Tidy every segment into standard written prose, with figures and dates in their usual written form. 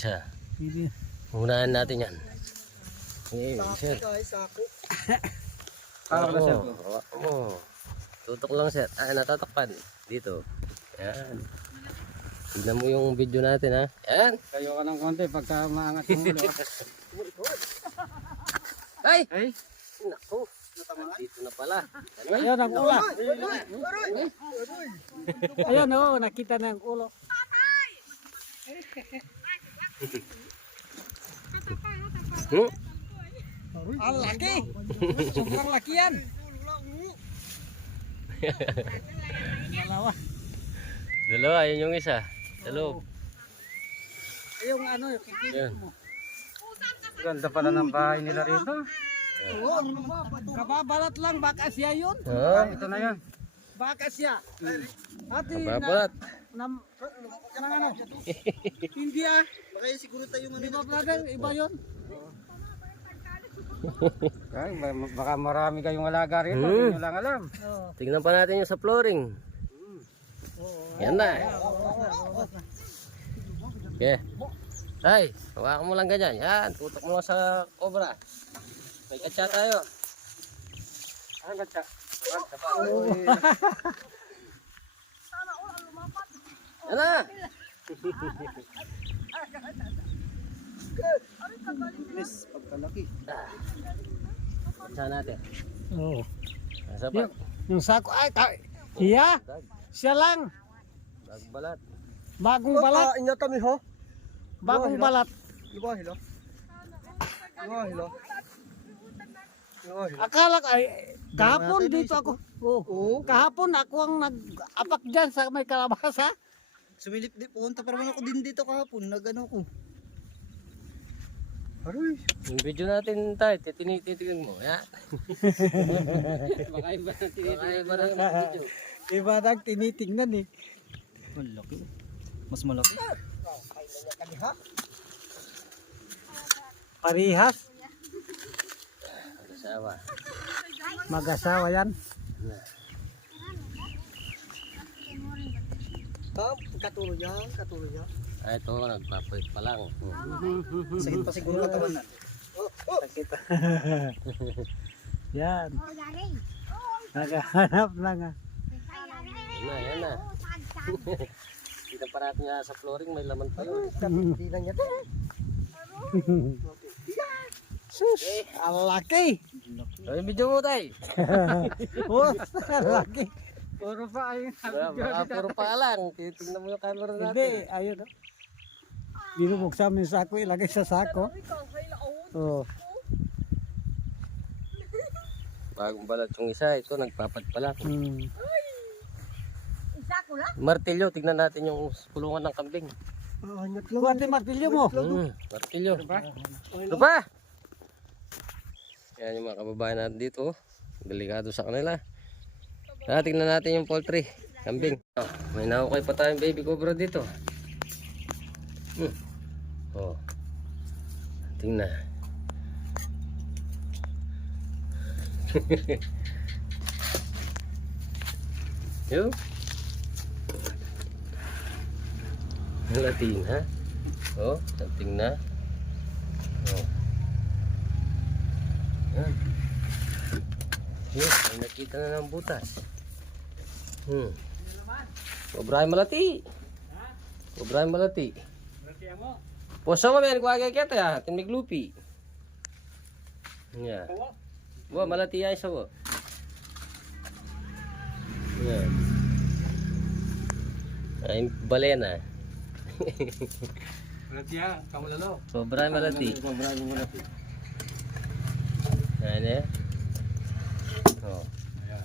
isa. Unahan natin yan. Sir. Tutok lang sir. Natatakpan. Dito. Yan. Tignan mo yung video natin ha. Yan. Kayo ka ng konti pagka maangat yung ulo. Ay! Ay! Naku. Dito na pala. Ayun ang ulo. Ayun o, nakita na ang ulo. Ang laki! Sobrang laki yan! Dalawa. Dalawa, yun yung isa. Sa loob. Yung ano, yung kikita mo. Ganda pala ng bahay nila rito. Kababalat lang, baka siya yun. Ito na yan. Baka siya. Ati Kababalat. Ano? Hindi ah. Baka siguro tayo man. Di ba brother? Iba yun. Ay, baka marami kayong alaga rito. Hindi nyo lang alam. Tingnan pa natin yung sa flooring. Yan na. Okay. Ay, hawakan mo lang ganyan. Yan, tutok mo lang sa cobra. May katsa tayo. Ang ganda. Yan na. Pagkalaki. Katsa natin. Oo. Nasa pa. Yung sako ay iya. Siya lang. Bagbalat. Bagong balat. Inyo kami ho. Bagong balat. Iba hilo. Iba hilo. Akala ko ay kahapon dito ako. Oo. Kahapon ako ang nag-apak dyan sa may kalabasa. Sumilip di punta pa naman ako din dito kahapon, nagano ko. Aroy. Yung video natin tayo, tinitingin mo. Yan. Baka iba na tinitingin video. Iba nang tinitingnan eh. Malaki. Mas malaki. Parihas. Mag-asawa. Mag-asawa yan. Katuro niya. Ay, ito, nagpapalit pa lang. Sakit pa siguro katawan na. Sakit. Yan. Naghahanap lang ah. Yan na. Kita pa natin nga sa flooring, may laman pa yun. Hindi lang yan. Sus, ang laki. Ay, video mo tayo. Oh, ang laki. Puro pa ayun. Baka puro pa lang. Titingnan mo yung camera natin. Hindi, ayun. Binubuksan mo yung sako, ilagay sa sako. Oh. Bagong balat yung isa, ito nagpapad pa lang. Isako lang? Martilyo, tignan natin yung pulungan ng kambing. Kuha din martilyo mo. Martilyo. Ito pa! Yan yung mga kababayan natin dito. Delikado sa kanila. Tignan natin yung poultry. Kambing. May nahukay pa tayong baby cobra dito. Oh. Tingnan. Yo. Latin ha. Oh, tingnan. Oh. Yan. Yes, may nakita na ng butas. Sobrang malati. Sobrang malati. Posa mo men ko agay kete ya, tin miglupi. Ya. Bo malati ay sa bo. Ya. Ay balena. Malati yan. Kamulalo. Sobrang malati. Sobrang malati. Ayan eh. Oh. Ayan.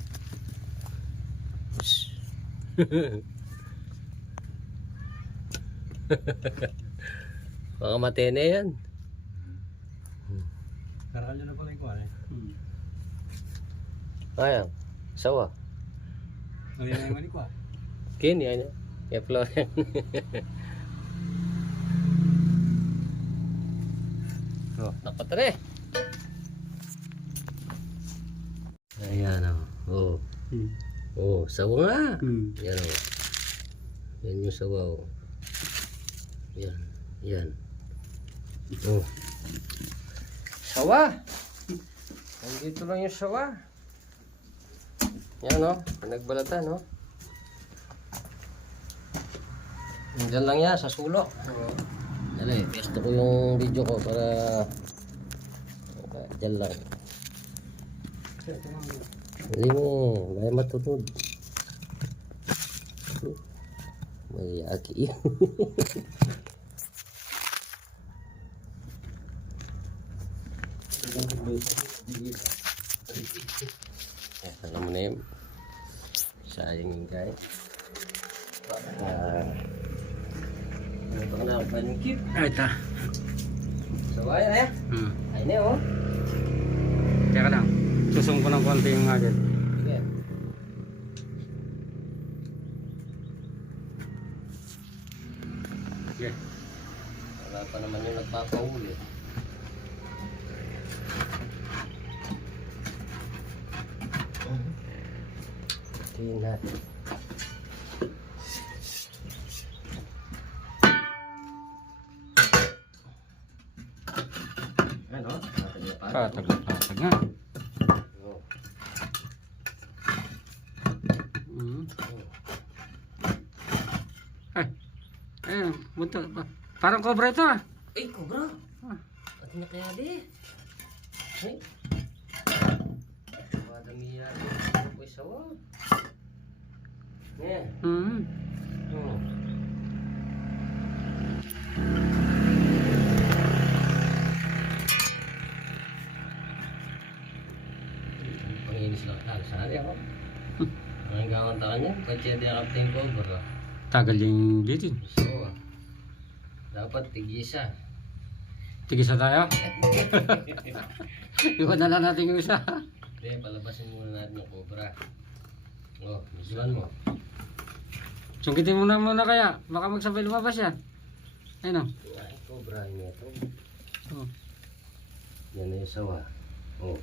Baka matene yan. Karakal nyo na pala yung kuwan eh. Ayan. Sawa. Ngayon na yung mani kuwan. Kini yan. Kaya Florian. Oh, napatare. Ayan oh. Oh, sawa nga. Yan oh. Yan yung sawa oh. Yan. Yan. Oh. Sawa. Nandito lang yung sawa. Yan o, pinagbalatan o. Diyan lang yan, sa sulok. Dali, pesto ko yung video ko para diyan lang. Dali mo, gaya matutod. May aki yun. Alam mo na yun. Sayang yung guys. Ano ba ka na ako pa yung cute? Ay, ito. So, ayun eh. Ayun eh oh. Teka lang. Susong ko ng konti yung agad. Sige. Okay. Wala pa naman yung nagpapahuli. Tingnan natin. Ano? Patag na patag nga. Oh. Ay. Ayun. Bunto. Parang cobra ito ah. Ay, cobra! At na kaya di? Ay. Madami yan. Uy, sawa. Yeah. Oh. Panginis lang tayo sa hari ako. Ang gawang takan niya, kaya di akapting cobra. Tagal yung bitin. So, dapat tigisa. Tigisa tayo. Iwan na lang natin yung isa. Hindi, palabasin muna natin yung cobra. Oh, bisuan mo. Sungkitin mo na muna kaya. Baka magsabay lumabas yan. Ayun o. Ay, cobra niya ito. Oh. Yan na yung sawa. Oh.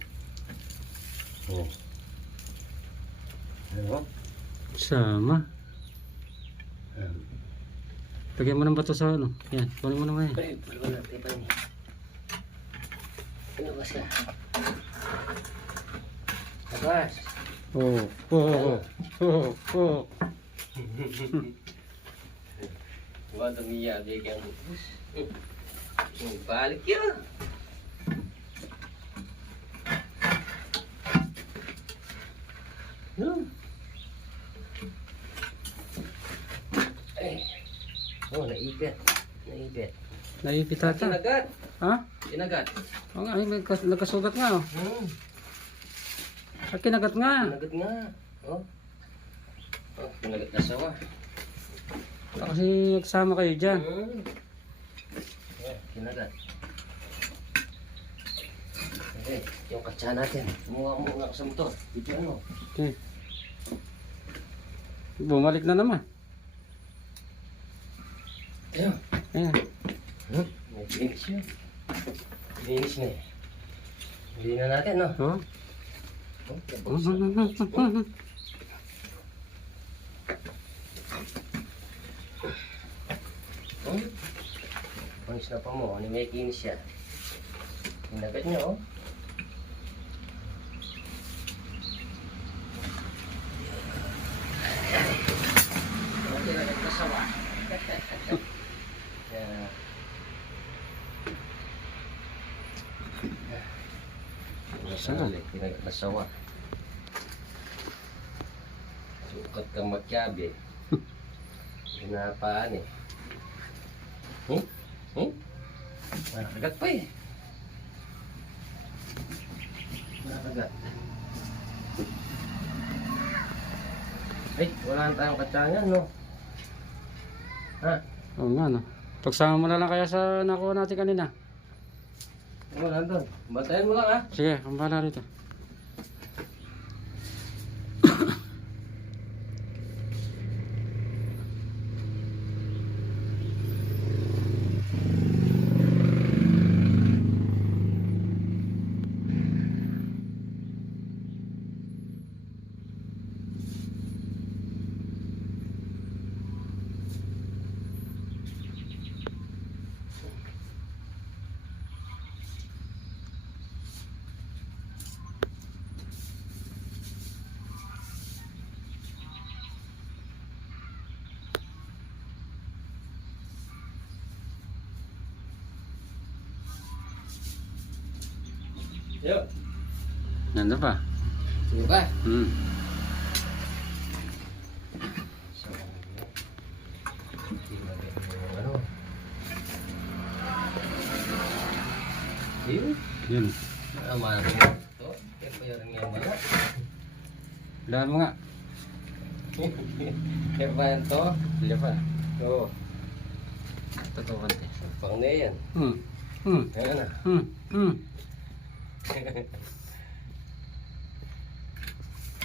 Oh. Ano? Sama. Lagyan mo ng bato sa ano. Yan. Kunin mo naman yan. Ay, palaban natin pa niya. Ano ba siya? Labas. Oh. Oh. Oh. Oh. Wala tumiya, bigyan mo. Balik yun. Ay. Oh, naipit. Naipit. Naipit ata. Kinagat. Ha? Kinagat. Oo nga. Ay, nagkasugat nga oh. Kinagat nga. Kinagat nga. Oh. Oh, kinagat na sawa. Kasi nagsama kayo dyan. Yeah, kinagat. Okay, yung katsa natin. Kumuha mo nga sa motor. Dito ano? Okay. Bumalik na naman. Ayun. Ayan. May finish yun. Finish na eh. Hindi na natin, no? Oh. Panis na pa mo. Ano may finish siya? Kinagat niya, oh. Kinagat na sawa. Yeah. Masali, kinagat na sawa. Sukat kang magkabi. Pinapaan eh. Nakagat pa eh. Nakagat. Ay, wala na tayong katsangan, no? Ha? Oo nga no. Pagsama mo na lang kaya sa nakuha natin kanina. Wala doon. Bantayan mo lang, ha? Sige, ang bahala rito. Yo. Nandun pa. Sige ba? Hmm. Ano? Yun. Yun. Mana ito? Kaya pa yung nga mana? Lahan mo nga. Kaya pa yan to? Hindi pa. Oo. Totoo konti. Pang na yan. Hmm. Hmm. Ayan na. Hmm. Hmm.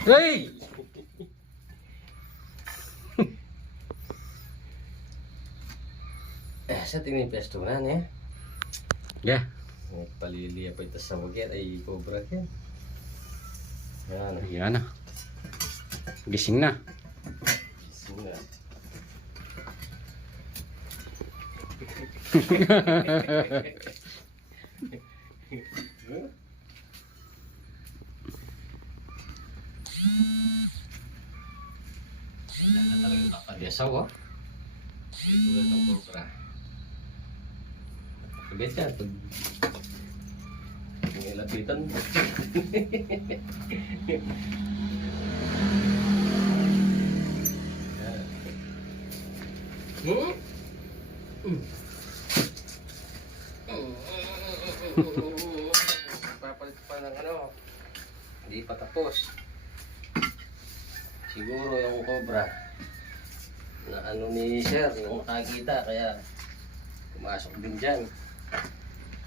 Hey! Sa tingin pestunan eh. Yeah. Paliliya pa ito sa waget ay cobra yan. Ayan. Yan na. Gising na. Sina. Wala talagang takadyasaw oh. Ito lang ang cobra. Kabit yan. Nilapitan mo. Papalit pa ng ano. Hindi pa tapos. Siguro yung cobra na ano ni sir, yung nakakita kaya pumasok din dyan.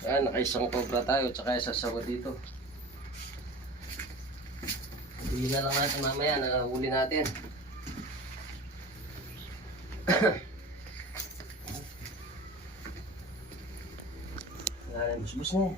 Yan, nakaisang cobra tayo tsaka isa sawa dito. Hindi na lang natin mamaya, nakahuli natin. Busbus na eh.